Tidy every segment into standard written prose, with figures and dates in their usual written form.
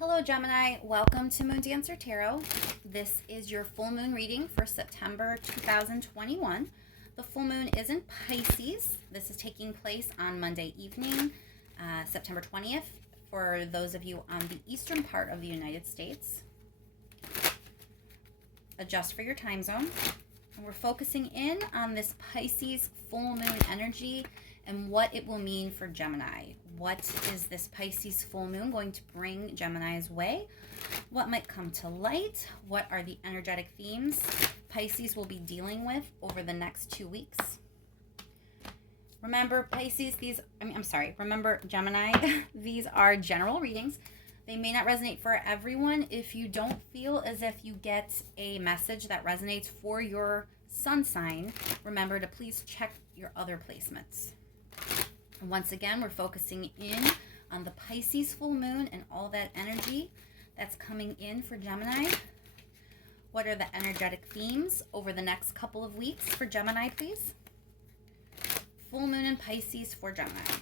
Hello Gemini, welcome to Moon Dancer Tarot. This is your full moon reading for September 2021. The full moon is in Pisces. This is taking place on Monday evening, September 20th, for those of you on the eastern part of the United States. Adjust for your time zone. And we're focusing in on this Pisces full moon energy and what it will mean for Gemini. What is this Pisces full moon going to bring Gemini's way? What might come to light? What are the energetic themes Pisces will be dealing with over the next 2 weeks? Remember, Pisces, remember, Gemini, these are general readings. They may not resonate for everyone. If you don't feel as if you get a message that resonates for your sun sign, remember to please check your other placements. And once again, we're focusing in on the Pisces full moon and all that energy that's coming in for Gemini. What are the energetic themes over the next couple of weeks for Gemini, please? Full moon in Pisces for Gemini.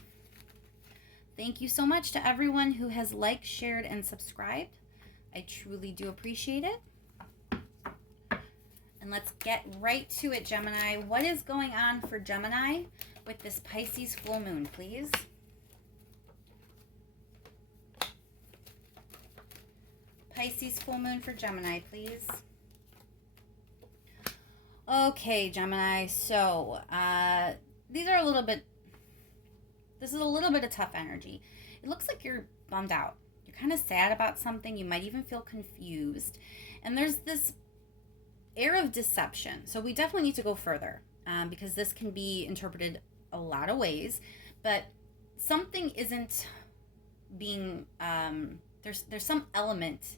Thank you so much to everyone who has liked, shared, and subscribed. I truly do appreciate it. And let's get right to it, Gemini. What is going on for Gemini with this Pisces full moon, please? Pisces full moon for Gemini, please. Okay, Gemini. So, this is a little bit of tough energy. It looks like you're bummed out. You're kind of sad about something. You might even feel confused. And there's this air of deception. So we definitely need to go further because this can be interpreted a lot of ways. But something isn't being, there's some element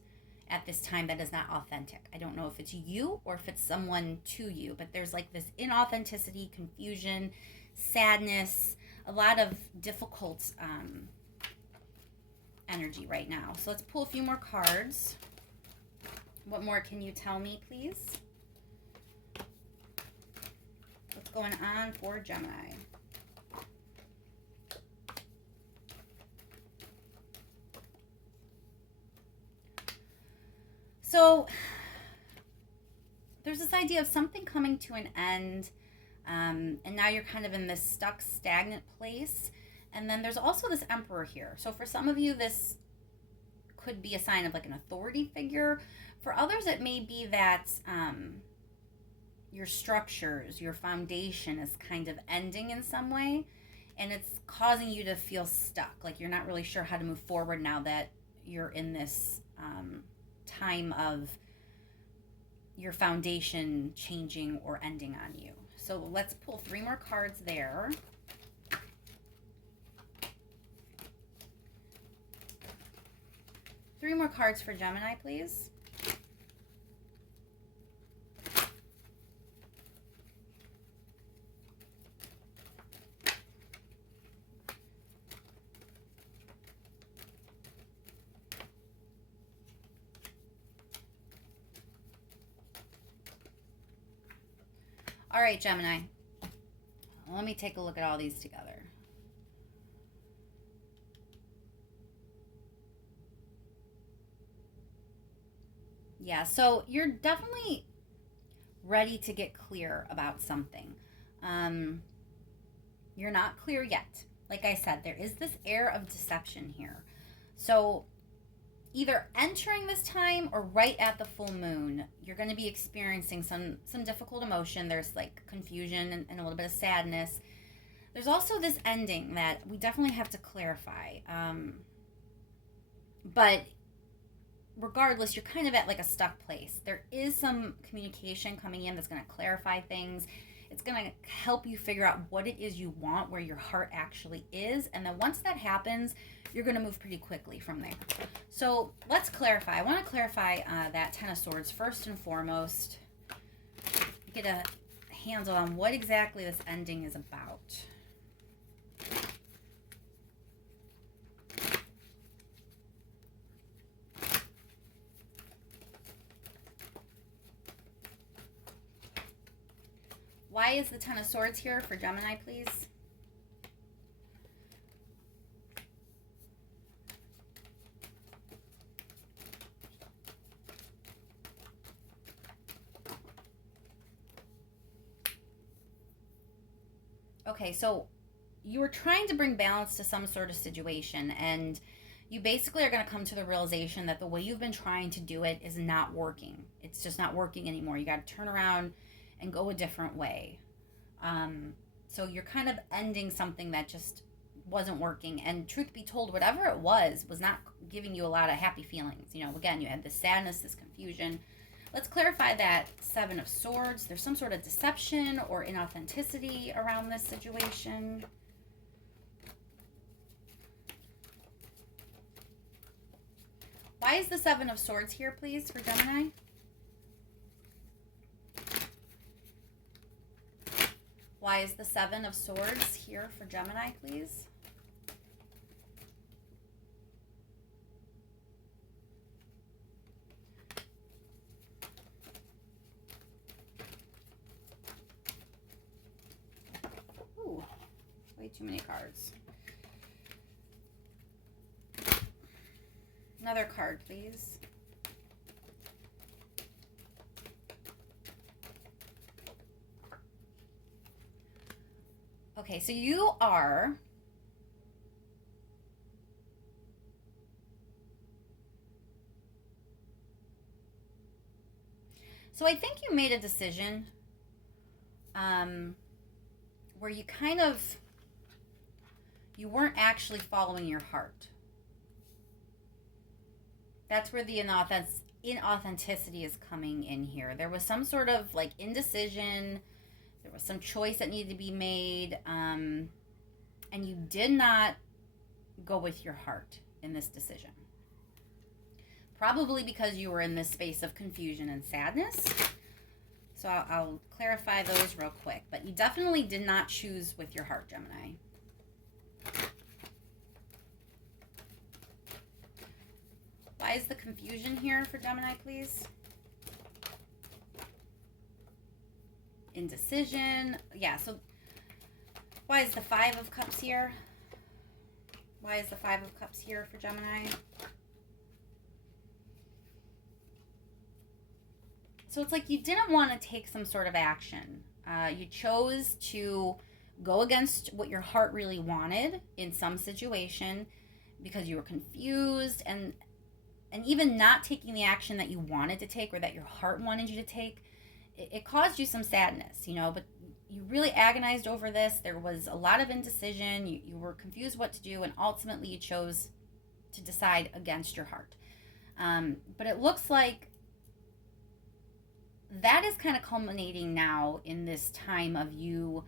at this time that is not authentic. I don't know if it's you or if it's someone to you, but there's like this inauthenticity, confusion, sadness, a lot of difficult energy right now. So let's pull a few more cards. What more can you tell me, please? What's going on for Gemini? So there's this idea of something coming to an end, and now you're kind of in this stuck, stagnant place. And then there's also this Emperor here. So for some of you, this could be a sign of like an authority figure. For others, it may be that your structures, your foundation is kind of ending in some way, and it's causing you to feel stuck. Like you're not really sure how to move forward now that you're in this time of your foundation changing or ending on you. So let's pull 3 more cards there. Three more cards for Gemini, please. All right, Gemini. Let me take a look at all these together. Yeah, so you're definitely ready to get clear about something. You're not clear yet. Like I said, there is this air of deception here. So either entering this time or right at the full moon, you're going to be experiencing some difficult emotion. There's like confusion and a little bit of sadness. There's also this ending that we definitely have to clarify. But regardless, you're kind of at like a stuck place. There is some communication coming in that's going to clarify things. It's going to help you figure out what it is you want, where your heart actually is. And then once that happens, you're going to move pretty quickly from there. So let's clarify. I want to clarify that 10 of Swords first and foremost. Get a handle on what exactly this ending is about. Why is the 10 of Swords here for Gemini, please? Okay, so you were trying to bring balance to some sort of situation, and you basically are going to come to the realization that the way you've been trying to do it is not working. It's just not working anymore. You got to turn around and go a different way. Um, so you're kind of ending something that just wasn't working. And truth be told, whatever it was not giving you a lot of happy feelings. You know, again, you had this sadness, this confusion. Let's clarify that Seven of Swords. There's some sort of deception or inauthenticity around this situation. Why is the Seven of Swords here, please, for Gemini? Why is the Seven of Swords here for Gemini, please? Ooh, way too many cards. Another card, please. Okay, so you are so I think you made a decision where you kind of you weren't actually following your heart. That's where the inauthenticity is coming in here. There was some sort of like indecision. There was some choice that needed to be made. And you did not go with your heart in this decision. Probably because you were in this space of confusion and sadness. So I'll clarify those real quick. But you definitely did not choose with your heart, Gemini. Why is the confusion here for Gemini, please? Indecision. Yeah, so why is the Five of Cups here? Why is the Five of Cups here for Gemini? So it's like you didn't want to take some sort of action. You chose to go against what your heart really wanted in some situation because you were confused, and even not taking the action that you wanted to take or that your heart wanted you to take, it caused you some sadness, you know, but you really agonized over this. There was a lot of indecision. You were confused what to do, and ultimately you chose to decide against your heart. But it looks like that is kind of culminating now in this time of you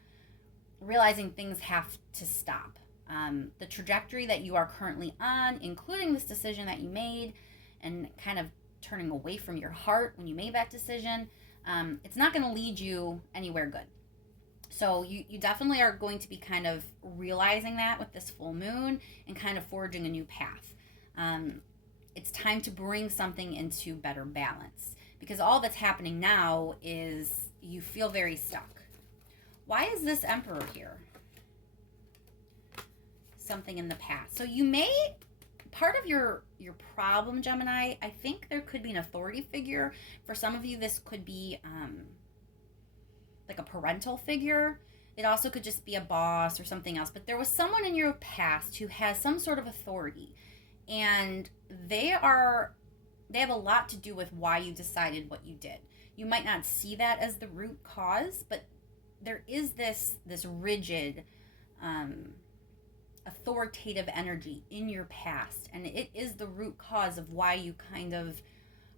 realizing things have to stop. The trajectory that you are currently on, including this decision that you made, and kind of turning away from your heart when you made that decision, it's not going to lead you anywhere good. So you definitely are going to be kind of realizing that with this full moon and kind of forging a new path. It's time to bring something into better balance, because all that's happening now is you feel very stuck. Why is this Emperor here? Something in the past. So you may, part of your problem, Gemini, I think there could be an authority figure. For some of you, this could be like a parental figure. It also could just be a boss or something else. But there was someone in your past who has some sort of authority, and they have a lot to do with why you decided what you did. You might not see that as the root cause, but there is this rigid, authoritative energy in your past, and it is the root cause of why you kind of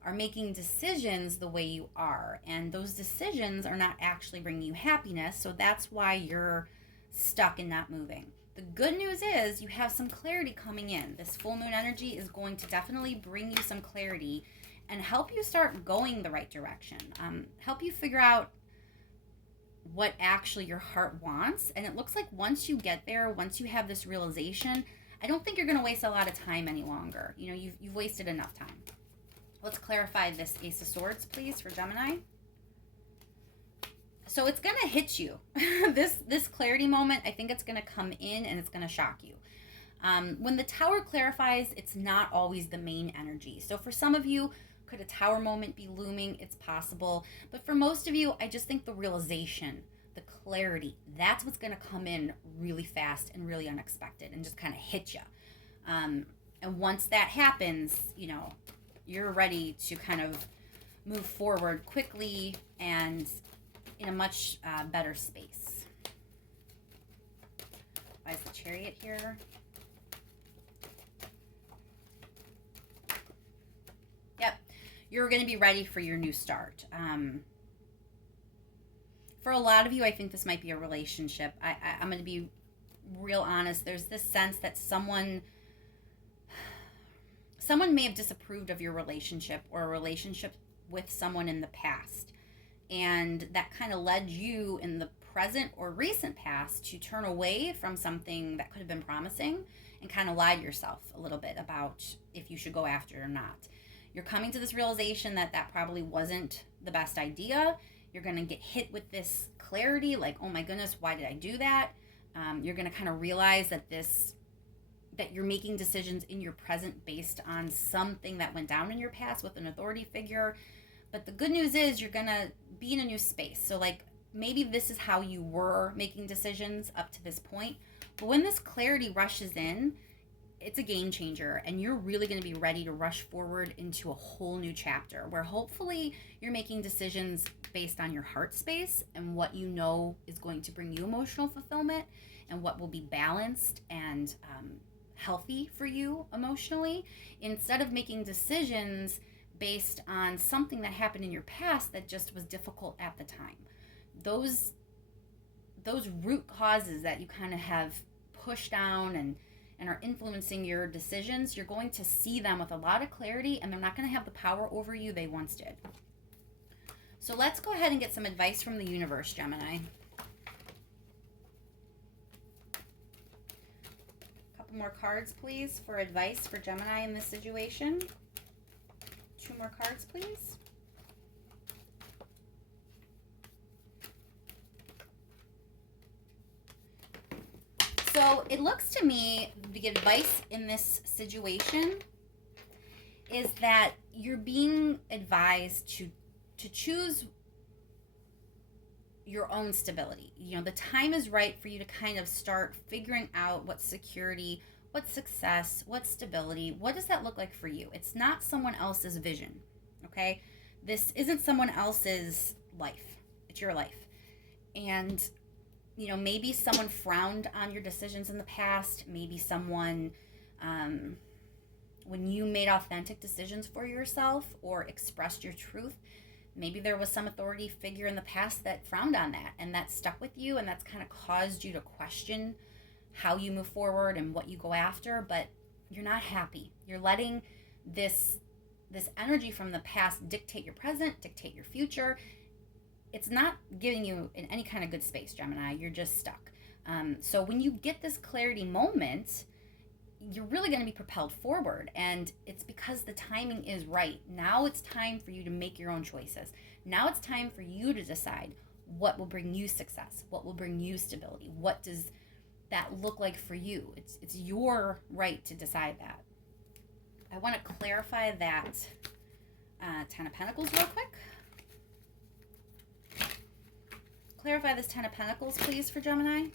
are making decisions the way you are, and those decisions are not actually bringing you happiness. So that's why you're stuck and not moving. The good news is you have some clarity coming in. This full moon energy is going to definitely bring you some clarity and help you start going the right direction, help you figure out what actually your heart wants. And it looks like once you get there, once you have this realization, I don't think you're going to waste a lot of time any longer. You know, you've wasted enough time. Let's clarify this Ace of Swords, please, for Gemini. So it's going to hit you. This clarity moment, I think it's going to come in and it's going to shock you. When the Tower clarifies, it's not always the main energy. So for some of you, could a Tower moment be looming? It's possible. But for most of you, I just think the realization the clarity, that's what's going to come in really fast and really unexpected and just kind of hit you. And once that happens, you're ready to kind of move forward quickly and in a much better space. Why is the Chariot here? Yep, you're going to be ready for your new start. For a lot of you, I think this might be a relationship. I'm going to be real honest. There's this sense that someone may have disapproved of your relationship or a relationship with someone in the past. And that kind of led you in the present or recent past to turn away from something that could have been promising and kind of lie to yourself a little bit about if you should go after it or not. You're coming to this realization that probably wasn't the best idea. You're going to get hit with this clarity, like, oh my goodness, why did I do that? You're going to kind of realize that you're making decisions in your present based on something that went down in your past with an authority figure. But the good news is you're going to be in a new space. So like maybe this is how you were making decisions up to this point. But when this clarity rushes in, it's a game changer, and you're really going to be ready to rush forward into a whole new chapter where hopefully you're making decisions based on your heart space and what you know is going to bring you emotional fulfillment and what will be balanced and healthy for you emotionally, instead of making decisions based on something that happened in your past that just was difficult at the time. Those root causes that you kind of have pushed down and are influencing your decisions, you're going to see them with a lot of clarity, and they're not going to have the power over you they once did. So let's go ahead and get some advice from the universe, Gemini. A couple more cards, please, for advice for Gemini in this situation. 2 more cards, please. So it looks to me, the advice in this situation is that you're being advised to choose your own stability. The time is right for you to kind of start figuring out what security, what success, what stability, what does that look like for you? It's not someone else's vision, okay? This isn't someone else's life. It's your life. And maybe someone frowned on your decisions in the past. Maybe someone, when you made authentic decisions for yourself or expressed your truth, maybe there was some authority figure in the past that frowned on that, and that stuck with you, and that's kind of caused you to question how you move forward and what you go after, but you're not happy. You're letting this energy from the past dictate your present, dictate your future. It's not giving you in any kind of good space, Gemini. You're just stuck. So when you get this clarity moment, you're really going to be propelled forward. And it's because the timing is right. Now it's time for you to make your own choices. Now it's time for you to decide what will bring you success, what will bring you stability. What does that look like for you? It's your right to decide that. I want to clarify that 10 of Pentacles real quick. Clarify this 10 of Pentacles, please, for Gemini.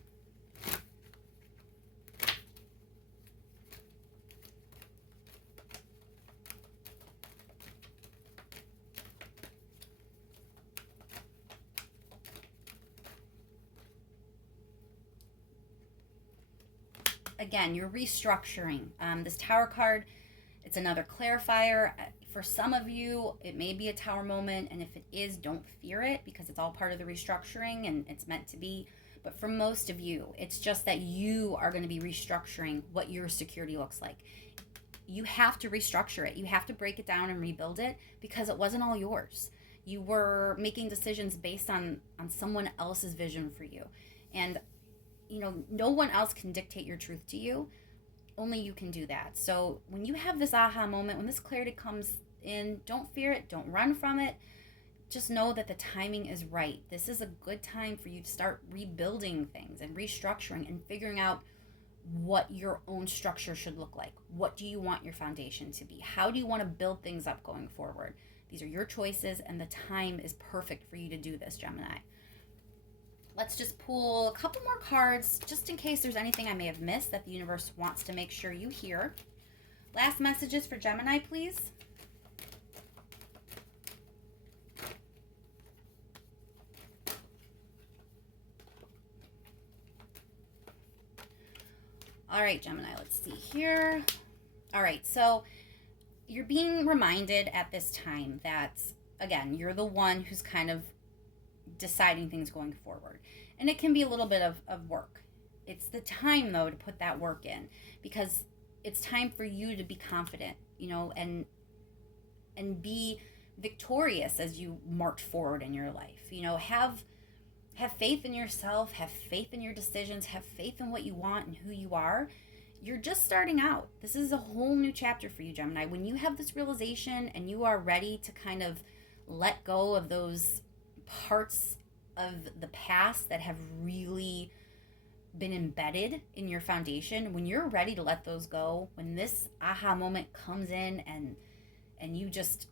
Again, you're restructuring. This Tower card, it's another clarifier. For some of you, it may be a Tower moment, and if it is, don't fear it, because it's all part of the restructuring and it's meant to be. But for most of you, it's just that you are going to be restructuring what your security looks like. You have to restructure it. You have to break it down and rebuild it, because it wasn't all yours. You were making decisions based on someone else's vision for you. And no one else can dictate your truth to you. Only you can do that. So when you have this aha moment, when this clarity comes in, don't fear it, don't run from it. Just know that the timing is right. This is a good time for you to start rebuilding things and restructuring and figuring out what your own structure should look like. What do you want your foundation to be? How do you want to build things up going forward? These are your choices, and the time is perfect for you to do this, Gemini. Let's just pull a couple more cards just in case there's anything I may have missed that the universe wants to make sure you hear. Last messages for Gemini, please. All right, Gemini, let's see here. All right, so you're being reminded at this time that, again, you're the one who's kind of deciding things going forward. And it can be a little bit of work. It's the time, though, to put that work in, because it's time for you to be confident, and be victorious as you march forward in your life. Have faith in yourself, have faith in your decisions, have faith in what you want and who you are. You're just starting out. This is a whole new chapter for you, Gemini. When you have this realization and you are ready to kind of let go of those parts of the past that have really been embedded in your foundation, when you're ready to let those go, when this aha moment comes in and you just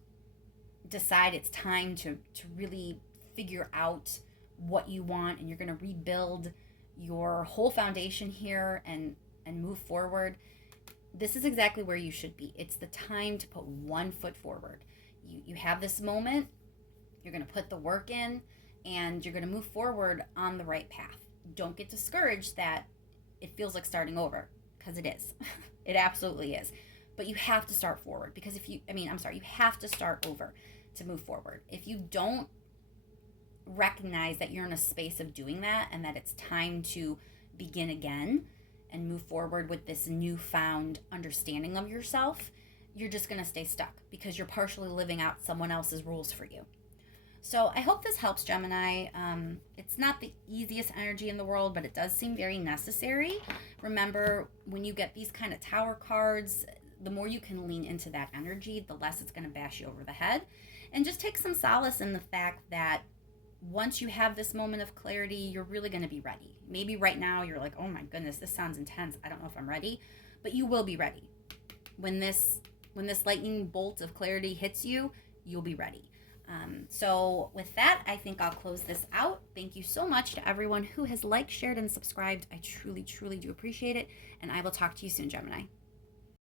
decide it's time to really figure out what you want, and you're going to rebuild your whole foundation here and move forward, this is exactly where you should be. It's the time to put one foot forward. You have this moment, you're going to put the work in, and you're going to move forward on the right path. Don't get discouraged that it feels like starting over, because it is. It absolutely is. But you have to start forward, because you have to start over to move forward. If you don't recognize that you're in a space of doing that and that it's time to begin again and move forward with this newfound understanding of yourself, you're just going to stay stuck because you're partially living out someone else's rules for you. So I hope this helps, Gemini. It's not the easiest energy in the world, but it does seem very necessary. Remember, when you get these kind of tower cards, the more you can lean into that energy, the less it's going to bash you over the head. And just take some solace in the fact that once you have this moment of clarity, you're really going to be ready. Maybe right now you're like, oh my goodness, this sounds intense. I don't know if I'm ready, but you will be ready. When this lightning bolt of clarity hits you, you'll be ready. So with that, I think I'll close this out. Thank you so much to everyone who has liked, shared, and subscribed. I truly, truly do appreciate it. And I will talk to you soon, Gemini.